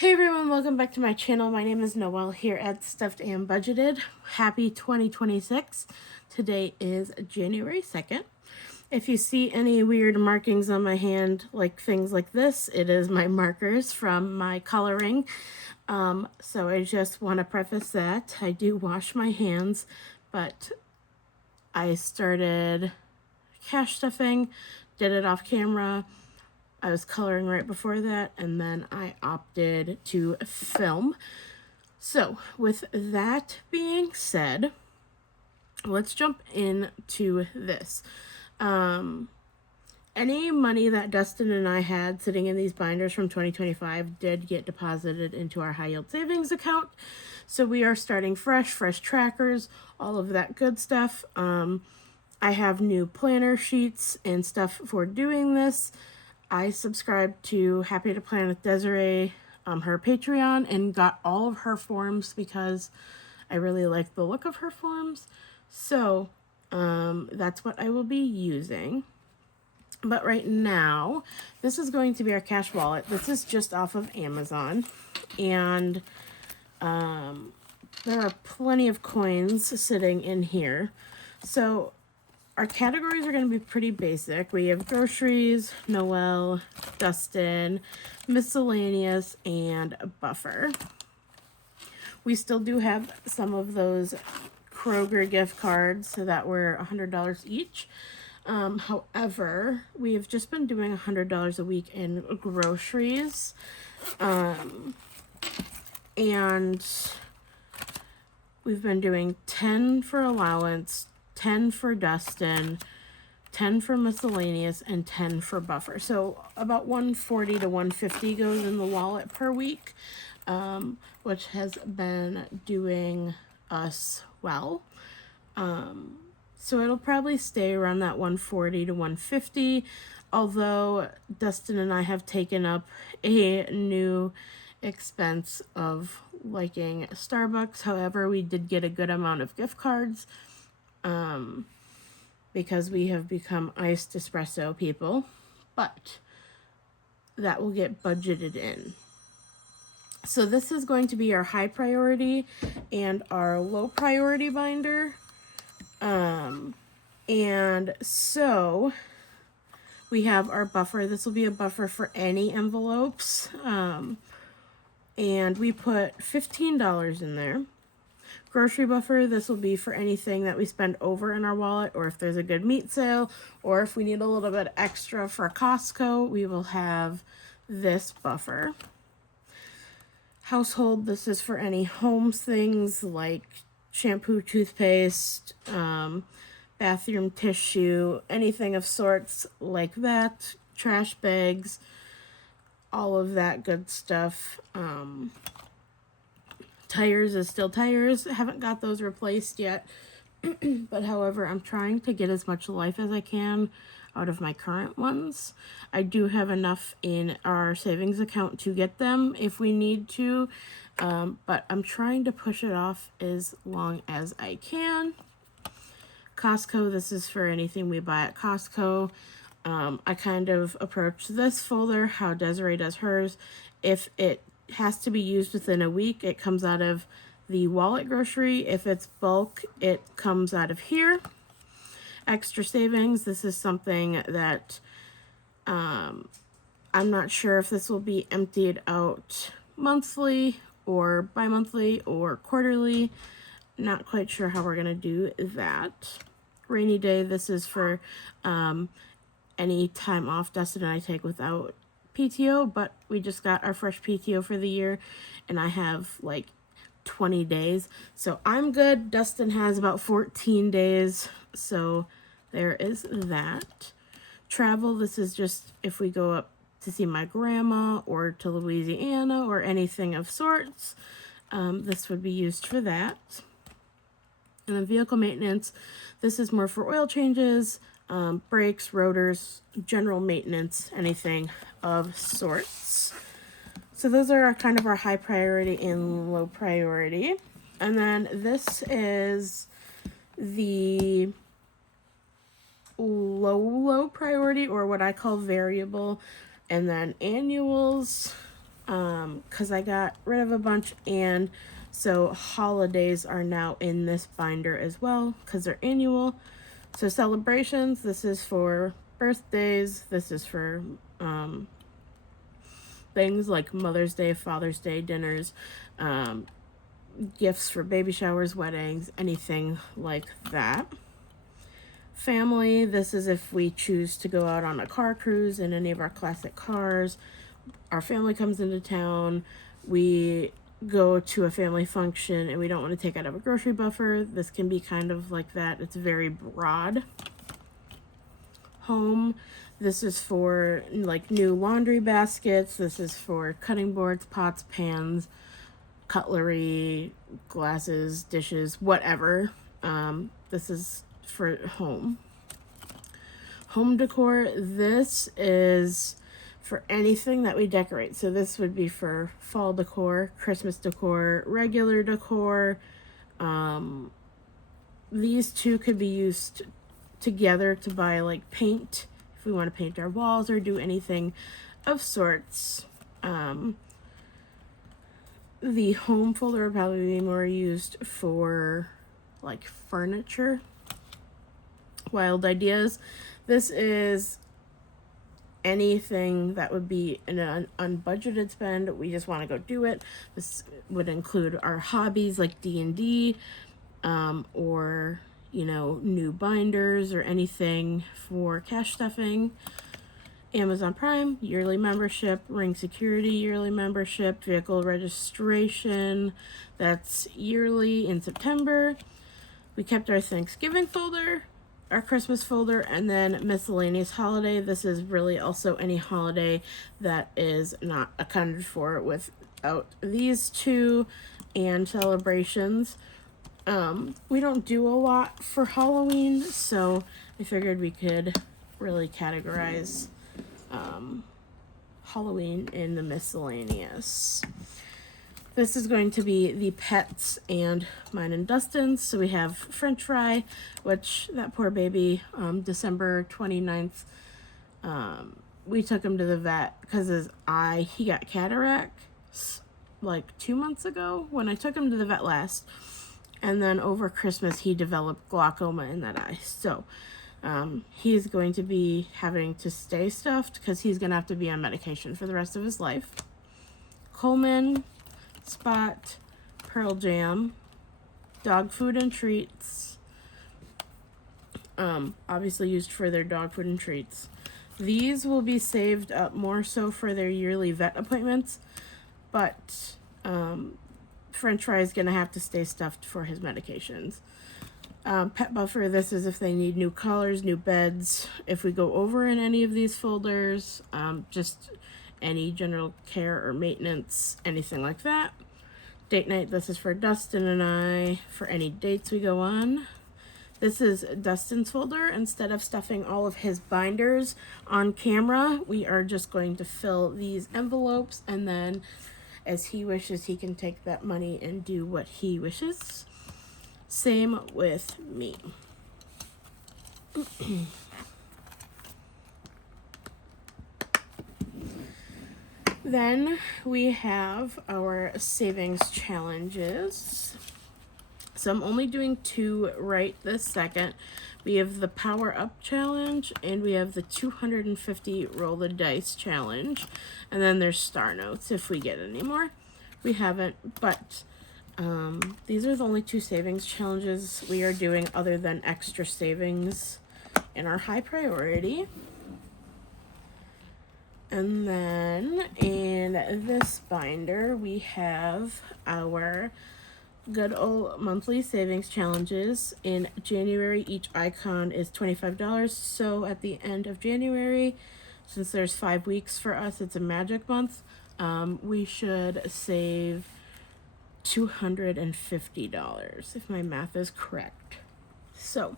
Hey everyone, welcome back to my channel. My name is Noelle here at Stuffed and Budgeted. Happy 2026. Today is January 2nd. If you see any weird markings on my hand, like things like this, it is my markers from my coloring. So I just want to preface that I do wash my hands, but I started cash stuffing, did it off camera. I was coloring right before that, and then I opted to film. So, with that being said, let's jump into this. Any money that Dustin and I had sitting in these binders from 2025 did get deposited into our high yield savings account. So we are starting fresh trackers, all of that good stuff. I have new planner sheets and stuff for doing this. I subscribed to Happy to Plan with Desiree, her Patreon, and got all of her forms because I really like the look of her forms. So that's what I will be using. But right now, this is going to be our cash wallet. This is just off of Amazon. And there are plenty of coins sitting in here. So our categories are going to be pretty basic. We have groceries, Noelle, Dustin, miscellaneous, and a buffer. We still do have some of those Kroger gift cards that were $100 each. However, we have just been doing $100 a week in groceries. And we've been doing 10 for allowance, 10 for Dustin, 10 for miscellaneous, and 10 for buffer. So about 140 to 150 goes in the wallet per week, which has been doing us well. So it'll probably stay around that 140 to 150, although Dustin and I have taken up a new expense of liking Starbucks. However, we did get a good amount of gift cards because we have become iced espresso people, but that will get budgeted in. So this is going to be our high priority and our low priority binder. And so we have our buffer. This will be a buffer for any envelopes. And we put $15 in there. Grocery buffer, this will be for anything that we spend over in our wallet, or if there's a good meat sale, or if we need a little bit extra for Costco, we will have this buffer. Household, this is for any home things like shampoo, toothpaste, bathroom tissue, anything of sorts like that, trash bags, all of that good stuff. Tires is still tires. Haven't got those replaced yet. But however, I'm trying to get as much life as I can out of my current ones. I do have enough in our savings account to get them if we need to. But I'm trying to push it off as long as I can. Costco, this is for anything we buy at Costco. I kind of approach this folder how Desiree does hers. If it has to be used within a week, it comes out of the wallet grocery. If it's bulk, it comes out of here. Extra savings, this is something that I'm not sure if this will be emptied out monthly or bi-monthly or quarterly. Not quite sure how we're going to do that. Rainy day, this is for any time off Dustin and I take without PTO, but we just got our fresh PTO for the year, and I have like 20 days, so I'm good. Dustin has about 14 days, so there is that. Travel, this is just if we go up to see my grandma or to Louisiana or anything of sorts. This would be used for that. And then vehicle maintenance, this is more for oil changes, brakes, rotors, general maintenance, anything of sorts. So those are kind of our high priority and low priority. And then this is the low priority, or what I call variable. And then annuals, because I got rid of a bunch, and so holidays are now in this binder as well because they're annual. So celebrations, this is for birthdays, this is for things like Mother's Day, Father's Day, dinners, gifts for baby showers, weddings, anything like that. Family, this is if we choose to go out on a car cruise in any of our classic cars. Our family comes into town, we go to a family function, and we don't want to take out of a grocery buffer. This can be kind of like that. It's very broad. Home, this is for like new laundry baskets. This is for cutting boards, pots, pans, cutlery, glasses, dishes, whatever. This is for home. Home decor, this is for anything that we decorate. So this would be for fall decor, Christmas decor, regular decor. These two could be used together to buy like paint if we want to paint our walls or do anything of sorts. The home folder would probably be more used for like furniture. Wild ideas. This is anything that would be an unbudgeted spend. We just want to go do it. This would include our hobbies like D&D, or new binders or anything for cash stuffing. Amazon Prime, yearly membership. Ring Security, yearly membership. Vehicle registration, that's yearly in September. We kept our Thanksgiving folder, our Christmas folder, and then miscellaneous holiday. This is really also any holiday that is not accounted for without these two, and celebrations. We don't do a lot for Halloween, so I figured we could really categorize Halloween in the miscellaneous. This is going to be the pets and mine and Dustin's. So we have French Fry, which that poor baby, December 29th, we took him to the vet because he got cataracts like 2 months ago when I took him to the vet last. And then over Christmas, he developed glaucoma in that eye. So he's going to be having to stay stuffed because he's going to have to be on medication for the rest of his life. Coleman, Spot, Pearl Jam, dog food and treats. Obviously used for their dog food and treats. These will be saved up more so for their yearly vet appointments, but French Fry is going to have to stay stuffed for his medications. Pet Buffer, this is if they need new collars, new beds. If we go over in any of these folders, just any general care or maintenance, anything like that. Date night, this is for Dustin and I, for any dates we go on. This is Dustin's folder. Instead of stuffing all of his binders on camera, we are just going to fill these envelopes, and then as he wishes, he can take that money and do what he wishes. Same with me. Then we have our savings challenges. So I'm only doing 2 right this second. We have the Power Up Challenge, and we have the 250 Roll the Dice Challenge. And then there's Star Notes if we get any more. We haven't, but these are the only 2 savings challenges we are doing other than extra savings in our high priority. And then in this binder, we have our good old monthly savings challenges. In January, each icon is $25. So at the end of January, since there's 5 weeks for us, it's a magic month, we should save $250, if my math is correct. So,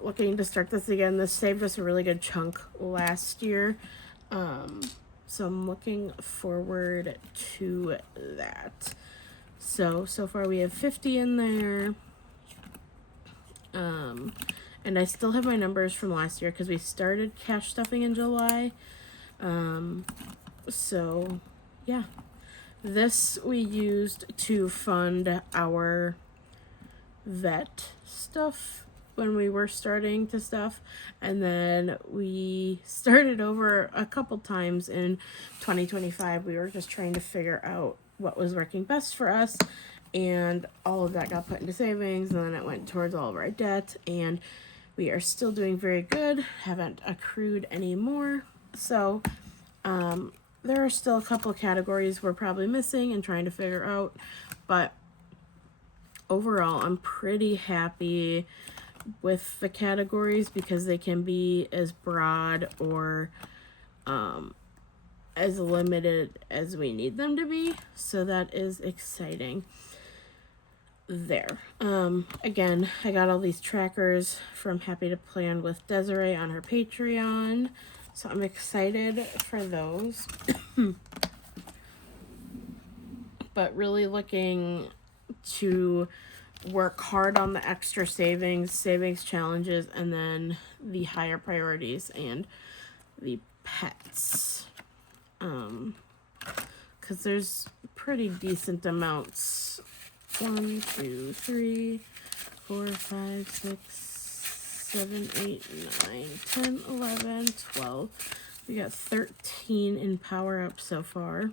looking to start this again. This saved us a really good chunk last year. So I'm looking forward to that. So far we have 50 in there. And I still have my numbers from last year because we started cash stuffing in July. So yeah, this we used to fund our vet stuff when we were starting to stuff, and then we started over a couple times in 2025. We were just trying to figure out what was working best for us, and all of that got put into savings, and then it went towards all of our debt, and we are still doing very good, haven't accrued any more. So there are still a couple of categories we're probably missing and trying to figure out, but overall I'm pretty happy with the categories because they can be as broad or as limited as we need them to be. So that is exciting there. Again, I got all these trackers from Happy to Plan with Desiree on her Patreon. So I'm excited for those. But really looking to work hard on the extra savings challenges, and then the higher priorities and the pets. Because there's pretty decent amounts. 1, 2, 3, 4, 5, 6, 7, 8, 9, 10, 11, 12. We got 13 in power up so far.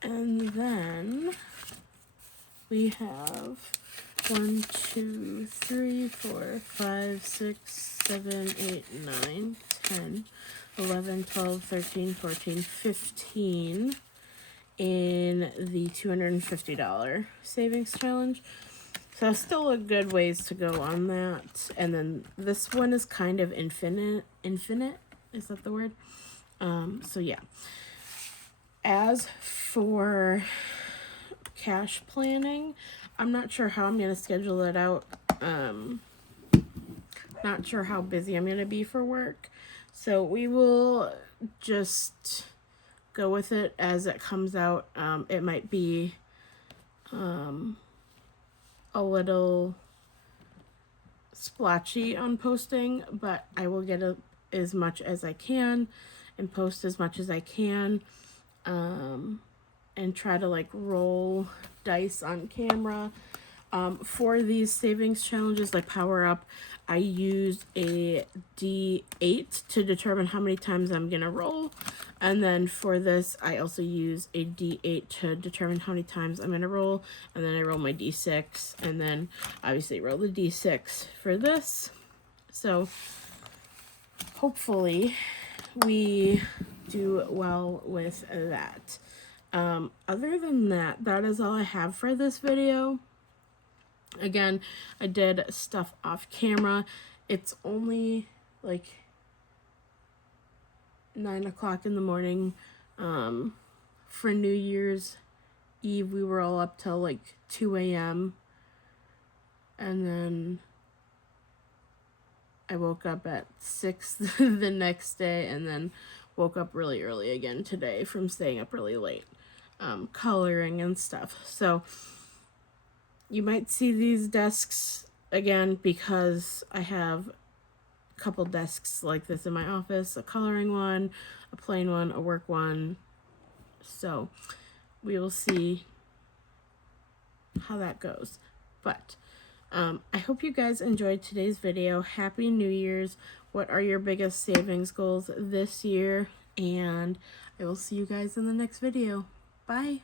And then we have 1, 2, 3, 4, 5, 6, 7, 8, 9, 10, 11, 12, 13, 14, 15 in the $250 savings challenge. So still a good ways to go on that. And then this one is kind of infinite. Is that the word? So yeah. As for cash planning, I'm not sure how I'm going to schedule it out. Not sure how busy I'm going to be for work. So we will just go with it as it comes out. It might be a little splotchy on posting, but I will get as much as I can and post as much as I can. And try to like roll dice on camera. For these savings challenges like Power Up, I used a D8 to determine how many times I'm gonna roll, and then for this I also use a D8 to determine how many times I'm gonna roll, and then I roll my D6, and then obviously roll the D6 for this. So hopefully we do well with that. Other than that, that is all I have for this video. Again, I did stuff off camera. It's only like 9 o'clock in the morning. For New Year's Eve, we were all up till like 2 a.m. And then I woke up at 6 the next day, and then woke up really early again today from staying up really late, coloring and stuff. So you might see these desks again because I have a couple desks like this in my office, a coloring one, a plain one, a work one. So we will see how that goes. But I hope you guys enjoyed today's video. Happy New Year's. What are your biggest savings goals this year? And I will see you guys in the next video. Bye.